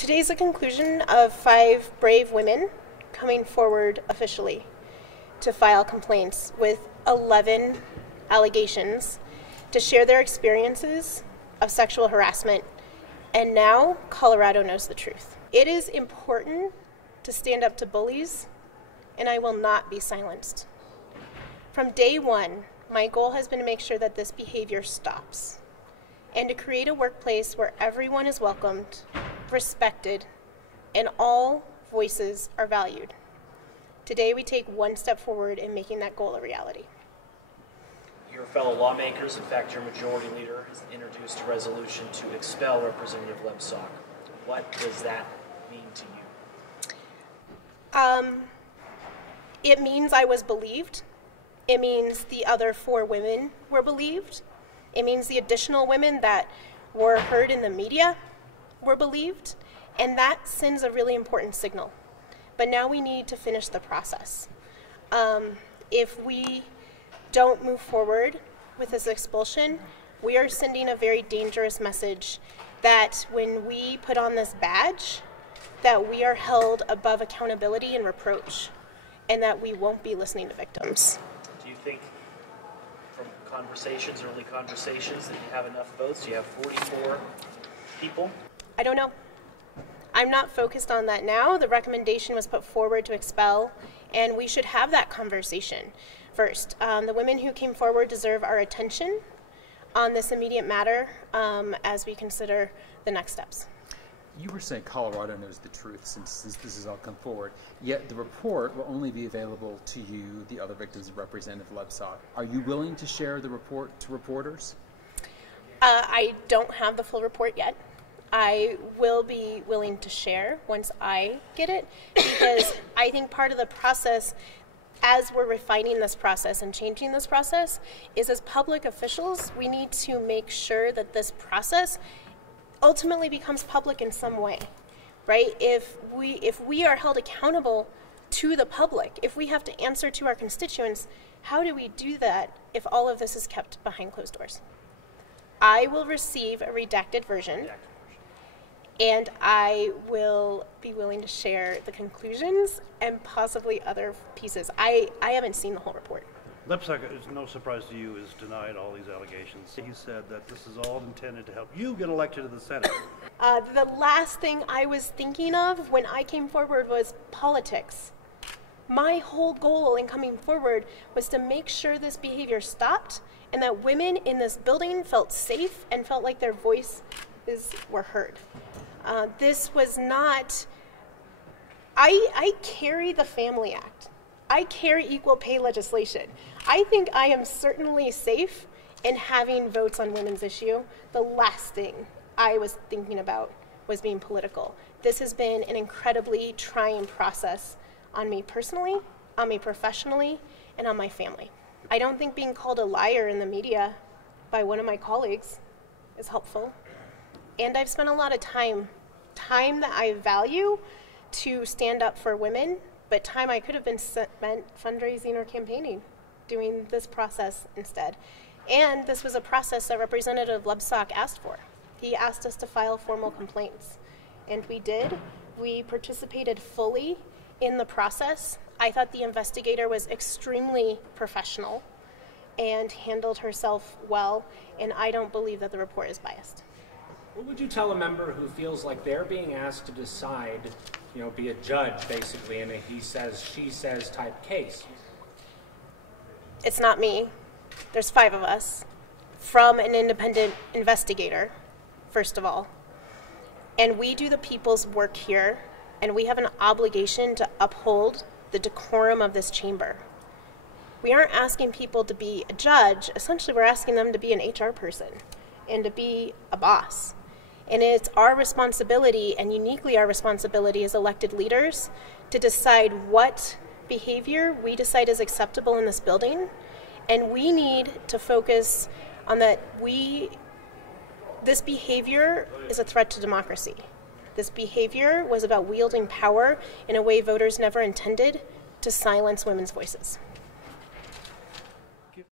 Today's the conclusion of 5 brave women coming forward officially to file complaints with 11 allegations to share their experiences of sexual harassment, and now Colorado knows the truth. It is important to stand up to bullies, and I will not be silenced. From day one, my goal has been to make sure that this behavior stops and to create a workplace where everyone is welcomed, respected, and all voices are valued. Today, we take one step forward in making that goal a reality. Your fellow lawmakers, in fact, your majority leader, has introduced a resolution to expel Representative Lebsock. What does that mean to you? It means I was believed. It means the other 4 women were believed. It means the additional women that were heard in the media were believed. And that sends a really important signal. But now we need to finish the process. If we don't move forward with this expulsion, we are sending a very dangerous message that when we put on this badge, that we are held above accountability and reproach, and that we won't be listening to victims. Do you think, from conversations, early conversations, that you have enough votes? Do you have 44 people? I don't know. I'm not focused on that now. The recommendation was put forward to expel, and we should have that conversation first. The women who came forward deserve our attention on this immediate matter as we consider the next steps. You were saying Colorado knows the truth since this has all come forward, yet the report will only be available to you, the other victims, of Representative Lebsock. Are you willing to share the report to reporters? I don't have the full report yet. I will be willing to share once I get it, because I think part of the process, as we're refining this process and changing this process, is as public officials, we need to make sure that this process ultimately becomes public in some way, right? If we are held accountable to the public, if we have to answer to our constituents, how do we do that if all of this is kept behind closed doors? I will receive a redacted version, and I will be willing to share the conclusions and possibly other pieces. I haven't seen the whole report. Lebsock, it's no surprise to you, has denied all these allegations. He said that this is all intended to help you get elected to the Senate. The last thing I was thinking of when I came forward was politics. My whole goal in coming forward was to make sure this behavior stopped and that women in this building felt safe and felt like their voices were heard. This was not, I carry the Family Act. I carry equal pay legislation. I think I am certainly safe in having votes on women's issue. The last thing I was thinking about was being political. This has been an incredibly trying process on me personally, on me professionally, and on my family. I don't think being called a liar in the media by one of my colleagues is helpful. And I've spent a lot of time that I value to stand up for women, but time I could have been spent fundraising or campaigning, doing this process instead. And this was a process that Representative Lebsock asked for. He asked us to file formal complaints, and we did. We participated fully in the process. I thought the investigator was extremely professional and handled herself well, and I don't believe that the report is biased. What would you tell a member who feels like they're being asked to decide, be a judge basically in a he says, she says type case? It's not me. There's 5 of us from an independent investigator, first of all. And we do the people's work here, and we have an obligation to uphold the decorum of this chamber. We aren't asking people to be a judge. Essentially, we're asking them to be an HR person and to be a boss. And it's our responsibility, and uniquely our responsibility as elected leaders, to decide what behavior we decide is acceptable in this building. And we need to focus on that this behavior is a threat to democracy. This behavior was about wielding power in a way voters never intended, to silence women's voices.